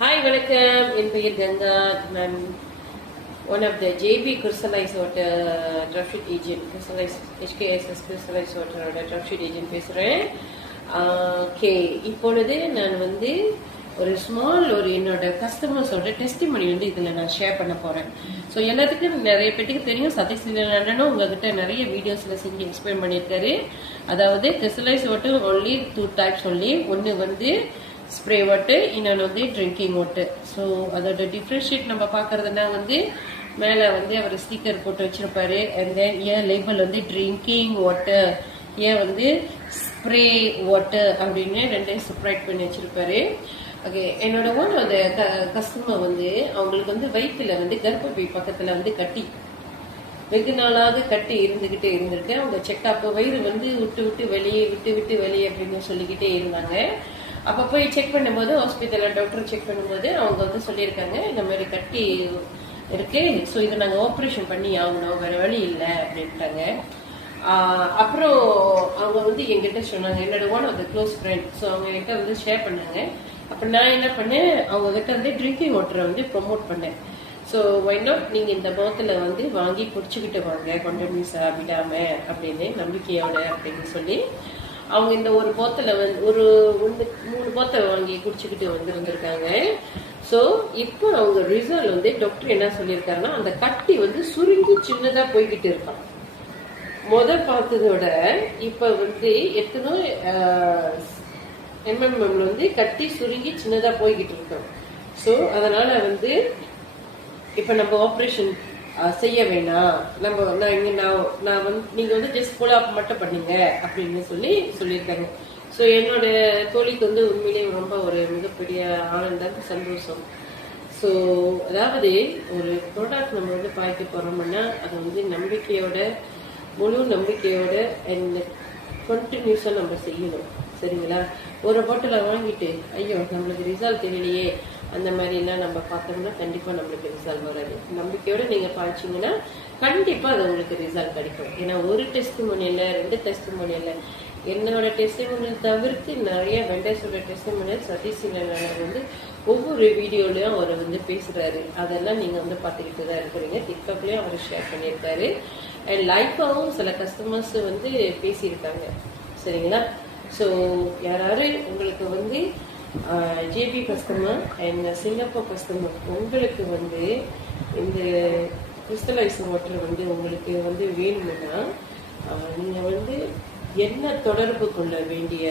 Hi, welcome. In Payir Ganga, I'm one of the JB Crystallized Water Dropship Agent, Crystallized HKSS Crystallized Water Dropship Agent பேசுறேன். Okay, இப்பொழுது நான் வந்து ஒரு small என்னோட கஸ்டமர்ஸோட testimony வந்து இதில் நான் ஷேர் பண்ண போகிறேன். ஸோ எல்லாத்துக்கும் நிறைய பேருக்கு தெரியும், சதீஷ்லனும் உங்ககிட்ட நிறைய வீடியோஸில் செஞ்சு எக்ஸ்பிளைன் பண்ணியிருக்காரு. அதாவது crystallise water only 2 types only. ஒன்று வந்து ஸ்ப்ரே வாட்டர், இன்னொன்று வந்து ட்ரிங்கிங் வாட்டர். ஸோ அதோட டிஃப்ரென்ஷியேட் நம்ம பார்க்கறதுனா வந்து மேலே வந்து அவர் ஸ்டிக்கர் போட்டு வச்சிருப்பாரு. அண்ட் தென் ஏன் லேபிள் வந்து ட்ரிங்கிங் வாட்டர், ஏன் வந்து ஸ்ப்ரே வாட்டர் அப்படின்னு ரெண்டையும் செப்பரேட் பண்ணி வச்சிருப்பாரு. ஓகே, என்னோட அந்த கஸ்டமர் வந்து அவங்களுக்கு வந்து வயிற்றுல வந்து கர்ப்பப்பை பக்கத்துல வந்து கட்டி வெகு நாளாக கட்டி இருந்துகிட்டே இருந்திருக்கு. அவங்க செக்அப் வயிறு வந்து விட்டு விட்டு வெளியே அப்படின்னு சொல்லிக்கிட்டே இருந்தாங்க. அப்ப போய் செக் பண்ணும்போது ஹாஸ்பிட்டல்ல டாக்டர் செக் பண்ணும்போது அவங்க வந்து சொல்லியிருக்காங்க, இந்த மாதிரி கட்டி இருக்கு, ஸோ இதை நாங்கள் ஆப்ரேஷன் பண்ணி ஆகணும், வேற வழி இல்லை அப்படின்ட்டாங்க. அப்புறம் அவங்க வந்து என்கிட்ட சொன்னாங்க, என்னோட அந்த க்ளோஸ் ஃப்ரெண்ட். ஸோ அவங்க கிட்ட வந்து ஷேர் பண்ணாங்க. அப்ப நான் என்ன பண்ணேன், அவங்க கிட்ட வந்து ட்ரிங்கிங் வாட்டரை வந்து ப்ரொமோட் பண்ணேன். ஸோ வை நாட் நீங்க இந்த போத்துல வந்து வாங்கி குடிச்சுக்கிட்டு வாங்க, கொஞ்சம் மிஸ் விடாம அப்படின்னு நம்பிக்கையோட அப்படின்னு சொல்லி அவங்க இந்த ஒரு போத்தல வந்து ஒரு 3 போத்தலை வாங்கி குடிச்சுக்கிட்டு வந்திருந்திருக்காங்க. ஸோ இப்போ அவங்க ரிசல்ட் வந்து டாக்டர் என்ன சொல்லியிருக்காருன்னா, அந்த கட்டி வந்து சுருங்கி சின்னதா போய்கிட்டு இருக்கான். பார்த்ததோட இப்ப வந்து எத்தனோ எம்எம்எம்ல வந்து கட்டி சுருங்கி சின்னதா போய்கிட்டு இருக்கோம். ஸோ அதனால வந்து இப்ப நம்ம ஆப்ரேஷன் செய்ய வேணாம், நான் வந்து நீங்க வந்து ஜஸ்ட் ஃபாலோ அப் மட்டும் பண்ணீங்க அப்படின்னு சொல்லியிருக்காங்க. ஸோ என்னோட தோழிக்கு வந்து உண்மையிலேயே ரொம்ப ஒரு மிகப்பெரிய ஆனந்தம், சந்தோஷம். ஸோ அதாவது ஒரு ப்ராடக்ட் நம்ம வந்து பாய்க்க போறோம்னா அது வந்து நம்பிக்கையோட, முழு நம்பிக்கையோட அண்ட் கண்டினியூஸா நம்ம செய்யணும். சரிங்களா? ஒரு பாட்டில வாங்கிட்டு ஐயோ நம்மளுக்கு ரிசல்ட் தெரியலையே அந்த மாதிரி எல்லாம் நம்ம பார்த்தோம்னா கண்டிப்பா நம்மளுக்கு ரிசல்ட் வராது. நம்பிக்கையோட நீங்க பாய்ச்சிங்கன்னா கண்டிப்பா அது உங்களுக்கு ரிசல்ட் கிடைக்கும். ஏன்னா ஒரு டெஸ்டிமோனியல்ல 2 டெஸ்டிமோனியல்ல என்னோட டெஸ்டிமோனியல் தவிர்த்து நிறைய வெண்டர்ஸோட டெஸ்டிமோனியல் சதீஷ்ல வந்து ஒவ்வொரு வீடியோலயும் அவர் வந்து பேசுறாரு. அதெல்லாம் நீங்க வந்து பார்த்துக்கிட்டு தான் இருக்கிறீங்க. டிக்டாக்லயும் அவர் ஷேர் பண்ணியிருக்காரு. அண்ட் லைஃபாவும் சில கஸ்டமர்ஸ் வந்து பேசியிருக்காங்க. சரிங்களா? ஸோ யாராவது உங்களுக்கு வந்து JP customer and Singapore customer உங்களுக்கு வந்து இந்த கிறிஸ்டலைஸ் வாட்டர் வந்து உங்களுக்கு வந்து வேணும்னா நீங்க வந்து என்ன தொடர்பு கொள்ள வேண்டிய